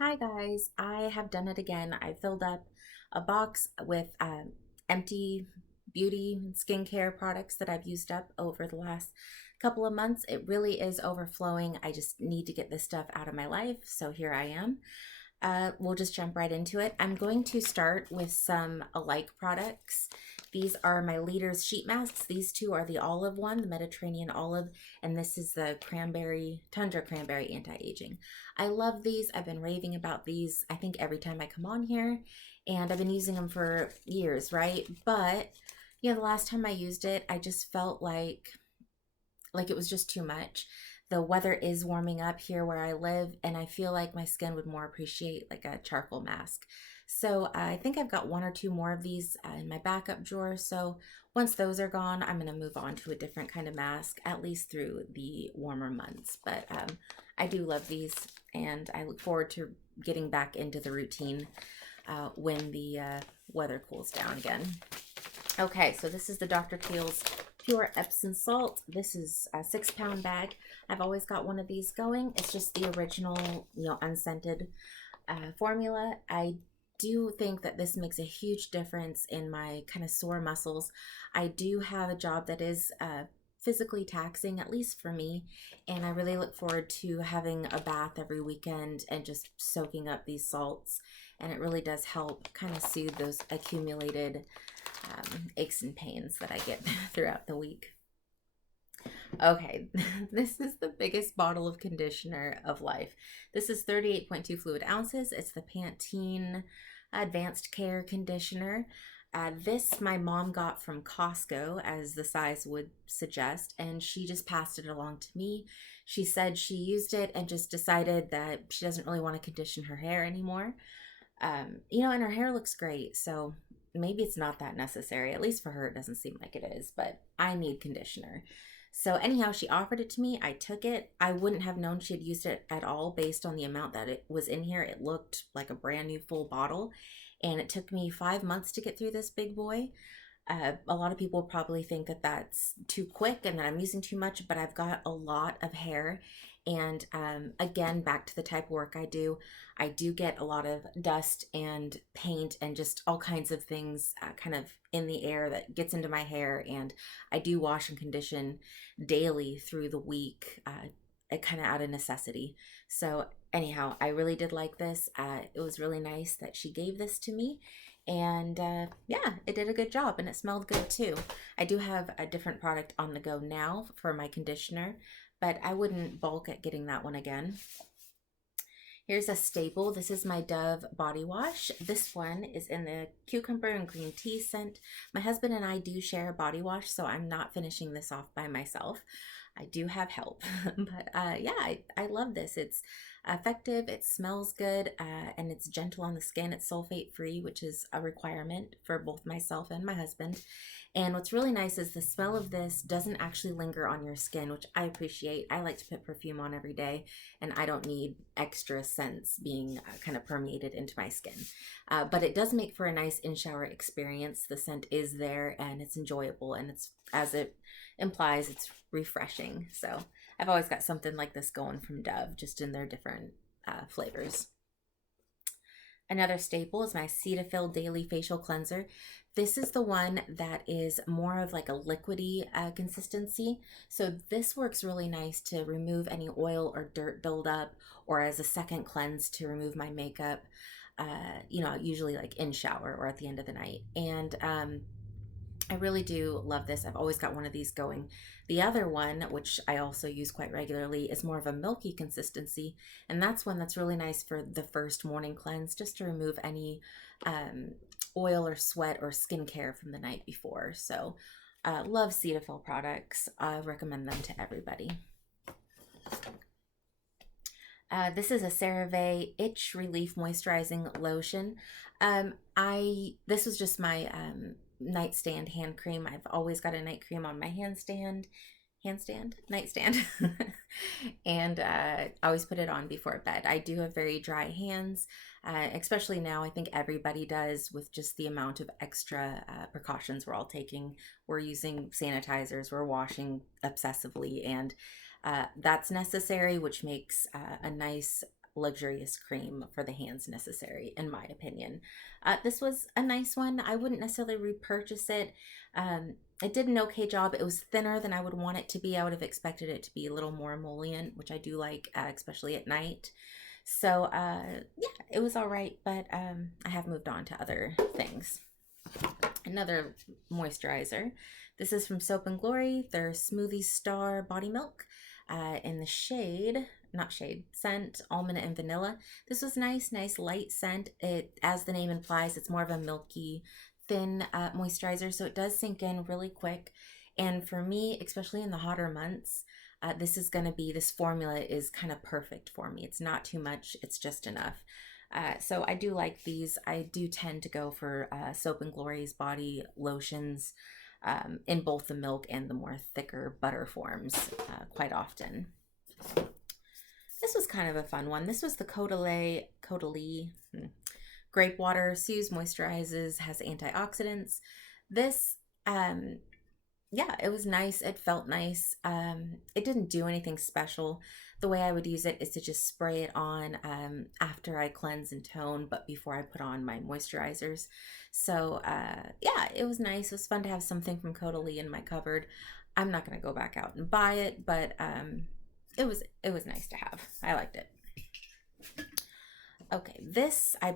Hi guys, I have done it again. I filled up a box with empty beauty and skincare products that I've used up over the last couple of months. It really is overflowing. I just need to get this stuff out of my life, so here I am. We'll just jump right into it. I'm going to start with some alike products. These are my Leaders sheet masks. These two are the olive one, the Mediterranean olive, and this is the cranberry, tundra cranberry anti-aging. I love these. I've been raving about these, I think every time I come on here, and I've been using them for years, right? But yeah, the last time I used it, I just felt like it was just too much. The weather is warming up here where I live, and I feel like my skin would more appreciate like a charcoal mask. So I think I've got one or two more of these in my backup drawer. So once those are gone, I'm going to move on to a different kind of mask, at least through the warmer months. But I do love these, and I look forward to getting back into the routine when the weather cools down again. Okay, so this is the Dr. Teal's Pure Epsom Salt. This is a 6 pound bag. I've always got one of these going. It's just the original, unscented formula. I do think that this makes a huge difference in my kind of sore muscles. I do have a job that is physically taxing, at least for me, and I really look forward to having a bath every weekend and just soaking up these salts. And it really does help kind of soothe those accumulated aches and pains that I get throughout the week. Okay, this is the biggest bottle of conditioner of life. This is 38.2 fluid ounces. It's the Pantene Advanced Care Conditioner. This my mom got from Costco, as the size would suggest, and she just passed it along to me. She said she used it and just decided that she doesn't really want to condition her hair anymore. And her hair looks great, so maybe it's not that necessary. At least for her, it doesn't seem like it is, but I need conditioner. So, anyhow, she offered it to me. I took it. I wouldn't have known she had used it at all based on the amount that it was in here. It looked like a brand new full bottle, and it took me 5 months to get through this big boy. A lot of people probably think that that's too quick and that I'm using too much, but I've got a lot of hair. And again, back to the type of work I do get a lot of dust and paint and just all kinds of things kind of in the air that gets into my hair. And I do wash and condition daily through the week, kind of out of necessity. So, anyhow, I really did like this. It was really nice that she gave this to me. And yeah, it did a good job and it smelled good too. I do have a different product on the go now for my conditioner, but I wouldn't balk at getting that one again. Here's a staple. This is my Dove body wash. This one is in the cucumber and green tea scent. My husband and I do share a body wash, so I'm not finishing this off by myself. I do have help, but yeah, I love this. It's effective, it smells good, and it's gentle on the skin. It's sulfate free, which is a requirement for both myself and my husband. And what's really nice is the smell of this doesn't actually linger on your skin, which I appreciate. I like to put perfume on every day, and I don't need extra scents being kind of permeated into my skin. But it does make for a nice in-shower experience. The scent is there and it's enjoyable, and it's, as it implies, it's refreshing. So I've always got something like this going from Dove, just in their different flavors. Another staple is my Cetaphil Daily Facial Cleanser. This is the one that is more of like a liquidy consistency. So this works really nice to remove any oil or dirt buildup, or as a second cleanse to remove my makeup, usually like in shower or at the end of the night. And I really do love this. I've always got one of these going. The other one, which I also use quite regularly, is more of a milky consistency. And that's one that's really nice for the first morning cleanse, just to remove any oil or sweat or skincare from the night before. So love Cetaphil products. I recommend them to everybody. This is a CeraVe Itch Relief Moisturizing Lotion. This was just my nightstand hand cream. I've always got a night cream on my nightstand, and I always put it on before bed. I do have very dry hands, especially now. I think everybody does, with just the amount of extra precautions we're all taking. We're using sanitizers, we're washing obsessively, and that's necessary, which makes a nice luxurious cream for the hands necessary, in my opinion. This was a nice one. I wouldn't necessarily repurchase it. It did an okay job. It was thinner than I would want it to be. I would have expected it to be a little more emollient, which I do like, especially at night. So, yeah, it was all right, but I have moved on to other things. Another moisturizer. This is from Soap and Glory, their Smoothie Star Body Milk in the shade, not shade, scent, almond and vanilla. This was nice light scent. It, as the name implies, it's more of a milky, thin moisturizer, so it does sink in really quick. And for me, especially in the hotter months, this formula is kind of perfect for me. It's not too much, it's just enough. So I do like these. I do tend to go for Soap and Glory's body lotions in both the milk and the more thicker butter forms quite often. This was kind of a fun one. This was the Caudalie Grape Water Soothes, Moisturizes, has antioxidants. This yeah, it was nice. It felt nice. It didn't do anything special. The way I would use it is to just spray it on after I cleanse and tone, but before I put on my moisturizers. So yeah, it was nice. It was fun to have something from Caudalie in my cupboard. I'm not going to go back out and buy it, but it was nice to have. I liked it. Okay, this I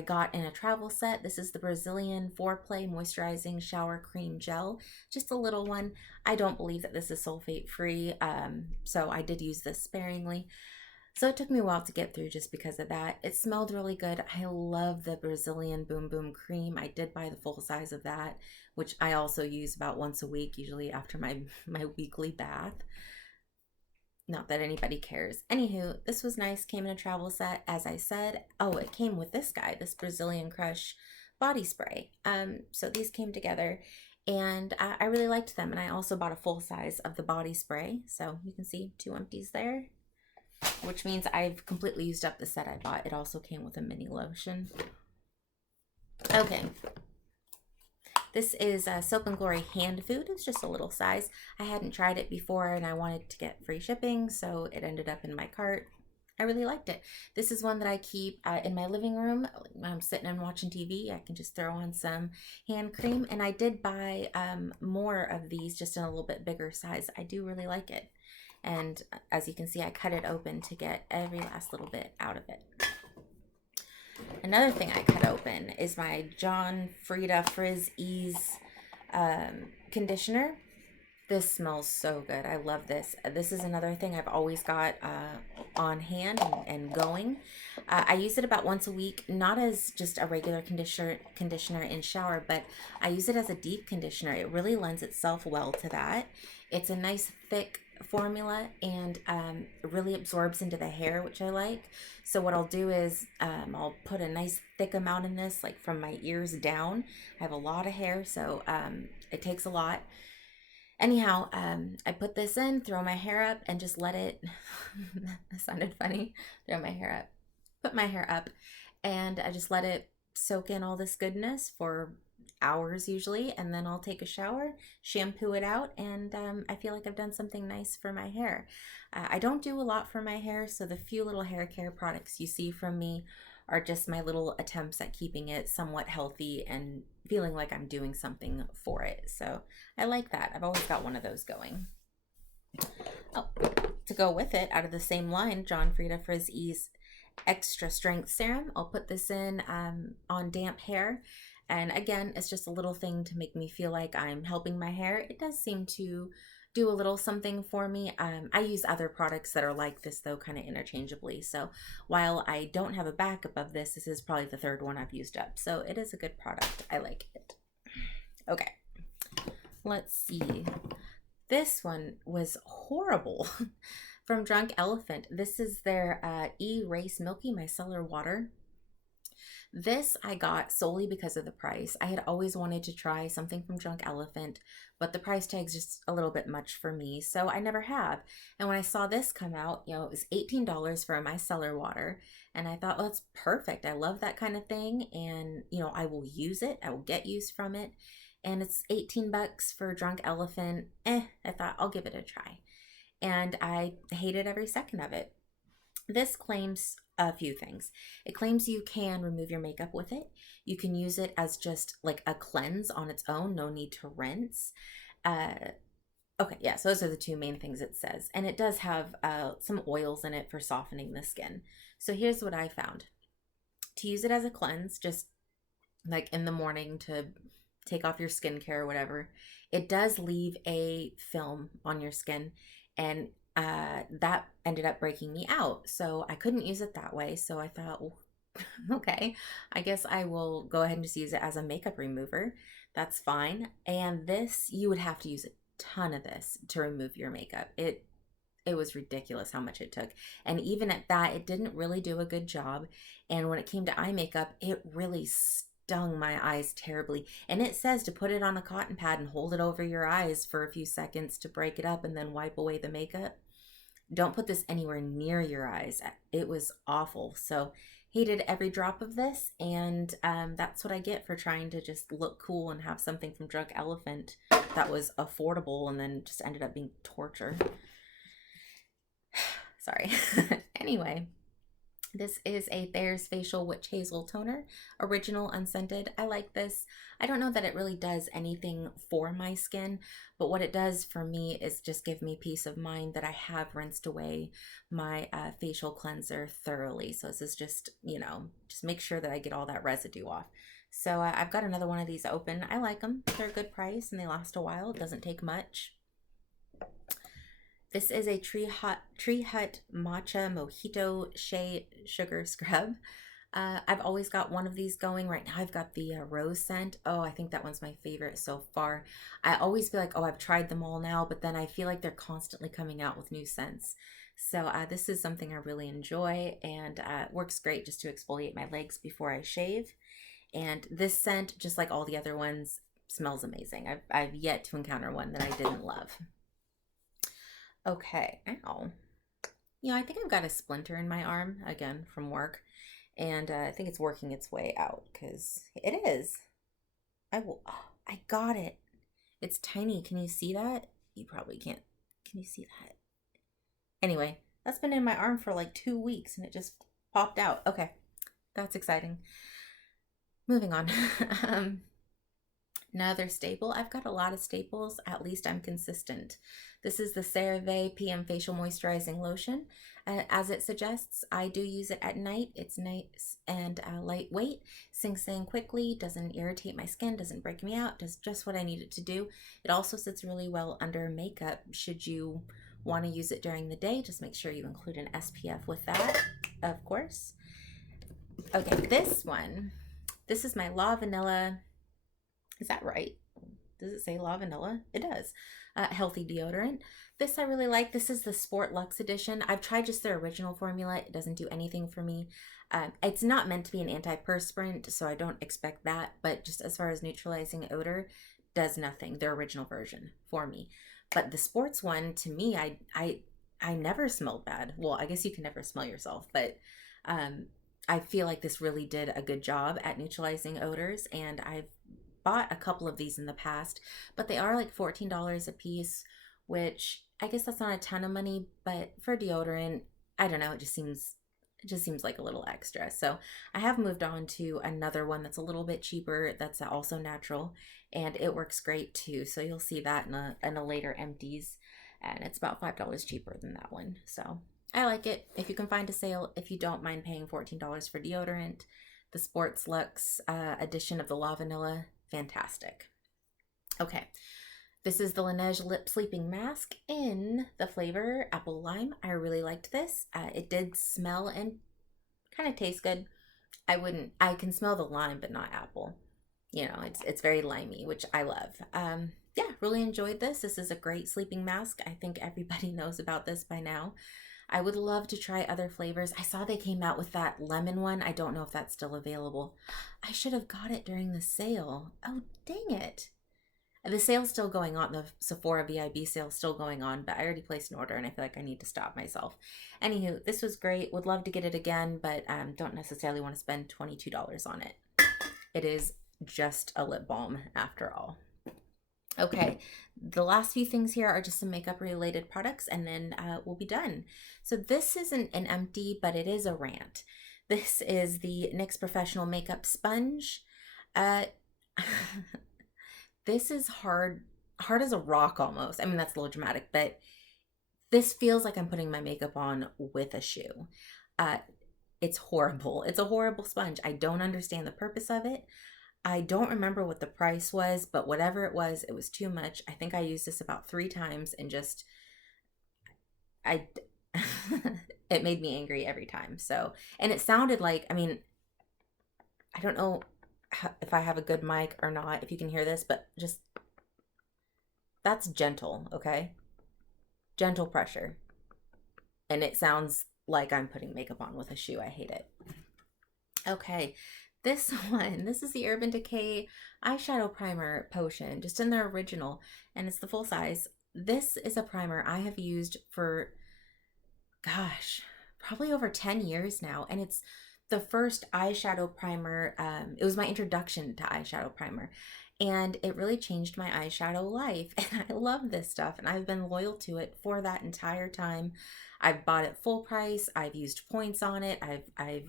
got in a travel set. This is the Brazilian Foreplay Moisturizing Shower Cream Gel. Just a little one. I don't believe that this is sulfate free, so I did use this sparingly. So it took me a while to get through just because of that. It smelled really good. I love the Brazilian Boom Boom Cream. I did buy the full size of that, which I also use about once a week, usually after my weekly bath. Not that anybody cares. Anywho, this was nice. Came in a travel set, as I said. Oh, it came with this guy, this Brazilian Crush body spray. So these came together, and I really liked them. And I also bought a full size of the body spray. So you can see 2 empties there, which means I've completely used up the set I bought. It also came with a mini lotion. Okay. This is Soap and Glory Hand Food. It's just a little size. I hadn't tried it before and I wanted to get free shipping, so it ended up in my cart. I really liked it. This is one that I keep in my living room. When I'm sitting and watching TV, I can just throw on some hand cream. And I did buy more of these, just in a little bit bigger size. I do really like it. And as you can see, I cut it open to get every last little bit out of it. Another thing I cut open is my John Frieda Frizz Ease conditioner. This smells so good. I love this. This is another thing I've always got on hand and going. I use it about once a week, not as just a regular conditioner in shower, but I use it as a deep conditioner. It really lends itself well to that. It's a nice thick formula and really absorbs into the hair, which I like. So what I'll do is I'll put a nice thick amount in this, like from my ears down. I have a lot of hair, so it takes a lot. Anyhow, I put this in, throw my hair up, and just let it, that sounded funny, throw my hair up, put my hair up, and I just let it soak in all this goodness for hours usually, and then I'll take a shower, shampoo it out, and I feel like I've done something nice for my hair. I don't do a lot for my hair, so the few little hair care products you see from me are just my little attempts at keeping it somewhat healthy and feeling like I'm doing something for it. So I like that. I've always got one of those going. Oh, to go with it, out of the same line, John Frieda Frizz Ease Extra Strength Serum. I'll put this in on damp hair. And again, it's just a little thing to make me feel like I'm helping my hair. It does seem to do a little something for me. I use other products that are like this, though, kind of interchangeably. So while I don't have a backup of this, this is probably the 3rd one I've used up. So it is a good product. I like it. Okay, let's see. This one was horrible. From Drunk Elephant. This is their E-Race Milky Micellar Water. This I got solely because of the price. I had always wanted to try something from Drunk Elephant, but the price tag's just a little bit much for me, so I never have. And when I saw this come out, you know, it was $18 for a micellar water, and I thought, well, it's perfect. I love that kind of thing, and, you know, I will use it. I will get use from it, and it's 18 bucks for Drunk Elephant. I thought I'll give it a try, and I hated every second of it. This claims a few things. It claims you can remove your makeup with it. You can use it as just like a cleanse on its own, no need to rinse. Uh, okay, yeah, so those are the two main things it says. And it does have some oils in it for softening the skin. So here's what I found. To use it as a cleanse, just like in the morning to take off your skincare or whatever, it does leave a film on your skin, and that ended up breaking me out. So I couldn't use it that way. So I thought, well, okay, I guess I will go ahead and just use it as a makeup remover. That's fine. And this, you would have to use a ton of this to remove your makeup. It was ridiculous how much it took. And even at that, it didn't really do a good job. And when it came to eye makeup, it really stung my eyes terribly. And it says to put it on a cotton pad and hold it over your eyes for a few seconds to break it up and then wipe away the makeup. Don't put this anywhere near your eyes. It was awful. So hated every drop of this. And that's what I get for trying to just look cool and have something from Drunk Elephant that was affordable and then just ended up being torture. Sorry. Anyway, this is a Thayer's Facial Witch Hazel Toner, original unscented. I like this. I don't know that it really does anything for my skin, but what it does for me is just give me peace of mind that I have rinsed away my facial cleanser thoroughly. So this is just, just make sure that I get all that residue off. So I've got another one of these open. I like them. They're a good price and they last a while. It doesn't take much. This is a Tree Hut Matcha Mojito Shea Sugar Scrub. I've always got one of these going. Right now I've got the rose scent. Oh, I think that one's my favorite so far. I always feel like, oh, I've tried them all now, but then I feel like they're constantly coming out with new scents. So this is something I really enjoy, and works great just to exfoliate my legs before I shave. And this scent, just like all the other ones, smells amazing. I've yet to encounter one that I didn't love. Okay, ow. I think I've got a splinter in my arm, again, from work. And I think it's working its way out, because it is. I got it. It's tiny. Can you see that? You probably can't. Can you see that? Anyway, that's been in my arm for like 2 weeks, and it just popped out. Okay, that's exciting. Moving on. Another staple. I've got a lot of staples. At least I'm consistent. This is the CeraVe PM Facial Moisturizing Lotion. As it suggests, I do use it at night. It's nice and lightweight. Sinks in quickly, doesn't irritate my skin, doesn't break me out, does just what I need it to do. It also sits really well under makeup. Should you want to use it during the day, just make sure you include an SPF with that, of course. Okay, this one. This is my La Vanilla. Is that right? Does it say La Vanilla? It does. Healthy deodorant. This I really like. This is the Sport Luxe edition. I've tried just their original formula. It doesn't do anything for me. It's not meant to be an antiperspirant, so I don't expect that. But just as far as neutralizing odor, does nothing. Their original version for me. But the sports one, to me, I never smelled bad. Well, I guess you can never smell yourself, but I feel like this really did a good job at neutralizing odors, and I've bought a couple of these in the past, but they are like $14 a piece, which I guess that's not a ton of money, but for deodorant, I don't know, it just seems like a little extra. So I have moved on to another one that's a little bit cheaper, that's also natural, and it works great too. So you'll see that in a later Empties, and it's about $5 cheaper than that one. So I like it. If you can find a sale, if you don't mind paying $14 for deodorant, the Sports Luxe edition of the La Vanilla, fantastic. Okay, this is the Laneige Lip Sleeping Mask in the flavor Apple Lime. I really liked this. It did smell and kind of taste good. I can smell the lime, but not apple. It's very limey, which I love. Yeah, really enjoyed this. This is a great sleeping mask. I think everybody knows about this by now. I would love to try other flavors. I saw they came out with that lemon one. I don't know if that's still available. I should have got it during the sale. Oh, dang it. The sale's still going on. The Sephora VIB sale's still going on, but I already placed an order and I feel like I need to stop myself. Anywho, this was great. Would love to get it again, but don't necessarily want to spend $22 on it. It is just a lip balm after all. Okay, the last few things here are just some makeup related products, and then we'll be done. So this isn't an empty, but it is a rant. This is the NYX Professional Makeup Sponge. Uh, this is hard as a rock almost. I mean, that's a little dramatic, but this feels like I'm putting my makeup on with a shoe. Uh, it's horrible. It's a horrible sponge. I don't understand the purpose of it. I don't remember what the price was, but whatever it was too much. I think I used this about 3 times and just, I, it made me angry every time. So, and it sounded like, I mean, I don't know if I have a good mic or not, if you can hear this, but just, that's gentle, okay? Gentle pressure. And it sounds like I'm putting makeup on with a shoe. I hate it. Okay, this one, this is the Urban Decay eyeshadow primer potion, just in their original, and it's the full size. This is a primer I have used for, gosh, probably over 10 years now, and it's the first eyeshadow primer. It was my introduction to eyeshadow primer, and it really changed my eyeshadow life. And I love this stuff, and I've been loyal to it for that entire time. I've bought it full price. I've used points on it. I've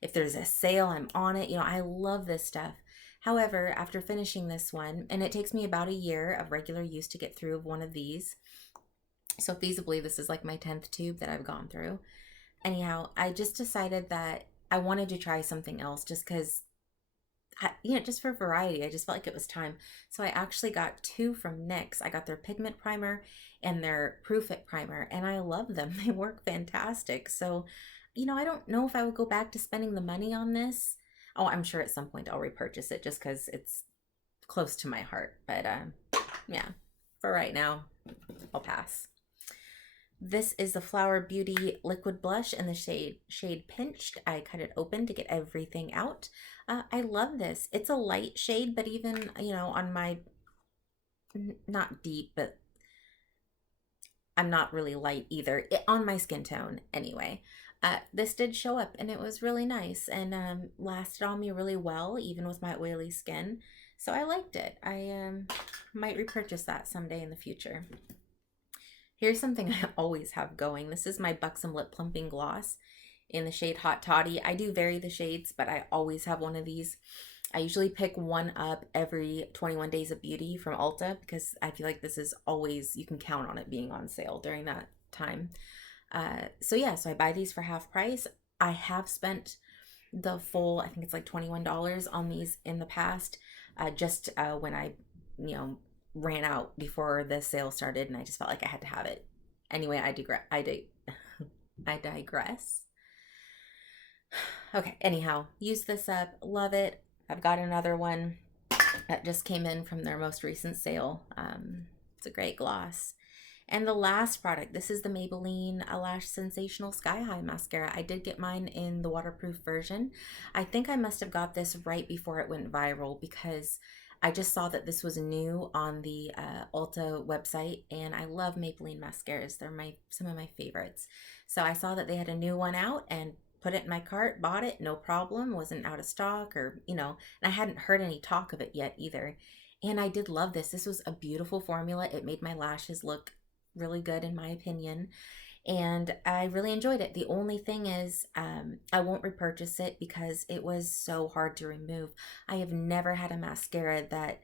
if there's a sale, I'm on it. You know, I love this stuff. However, after finishing this one, and it takes me about a year of regular use to get through one of these. So feasibly, this is like my 10th tube that I've gone through. Anyhow, I just decided that I wanted to try something else just because, just for variety. I just felt like it was time. So I actually got 2 from NYX. I got their pigment primer and their Proof It primer, and I love them. They work fantastic. So, I don't know if I would go back to spending the money on this. Oh, I'm sure at some point I'll repurchase it just because it's close to my heart. But yeah, for right now, I'll pass. This is the Flower Beauty Liquid Blush in the shade Pinched. I cut it open to get everything out. I love this. It's a light shade, but even, on my, not deep, but I'm not really light either, on my skin tone anyway. This did show up, and it was really nice, and lasted on me really well, even with my oily skin. So I liked it. I might repurchase that someday in the future. Here's something I always have going. This is my Buxom Lip Plumping Gloss in the shade Hot Toddy. I do vary the shades, but I always have one of these. I usually pick one up every 21 Days of Beauty from Ulta because I feel like this is always, you can count on it being on sale during that time. So I buy these for half price. I have spent the full, I think it's like $21 on these in the past, just when I, ran out before the sale started, and I just felt like I had to have it. Anyway, I digress. Okay, anyhow, use this up, love it. I've got another one that just came in from their most recent sale. It's a great gloss. And the last product, this is the Maybelline Lash Sensational Sky High Mascara. I did get mine in the waterproof version. I think I must have got this right before it went viral because I just saw that this was new on the Ulta website, and I love Maybelline mascaras. They're some of my favorites. So I saw that they had a new one out and put it in my cart, bought it, no problem, wasn't out of stock and I hadn't heard any talk of it yet either. And I did love this. This was a beautiful formula. It made my lashes look really good in my opinion. And I really enjoyed it. The only thing is I won't repurchase it because it was so hard to remove. I have never had a mascara that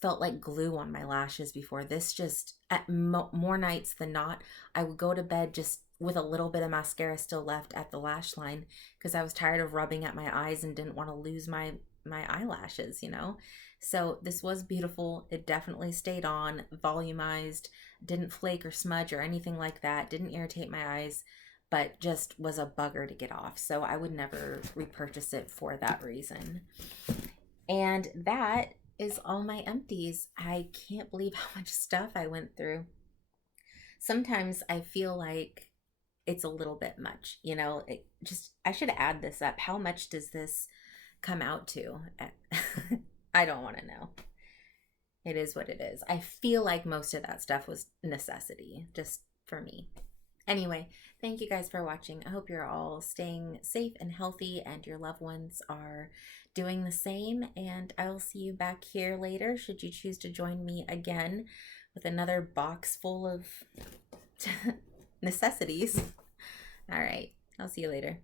felt like glue on my lashes before. This just, at more nights than not, I would go to bed just with a little bit of mascara still left at the lash line because I was tired of rubbing at my eyes and didn't want to lose my eyelashes, So this was beautiful. It definitely stayed on, volumized, didn't flake or smudge or anything like that, didn't irritate my eyes, but just was a bugger to get off. So I would never repurchase it for that reason. And that is all my empties. I can't believe how much stuff I went through. Sometimes I feel like it's a little bit much, I should add this up. How much does this come out to? I don't want to know. It is what it is. I feel like most of that stuff was necessity just for me. Anyway, thank you guys for watching. I hope you're all staying safe and healthy and your loved ones are doing the same. And I will see you back here later should you choose to join me again with another box full of necessities. All right, I'll see you later.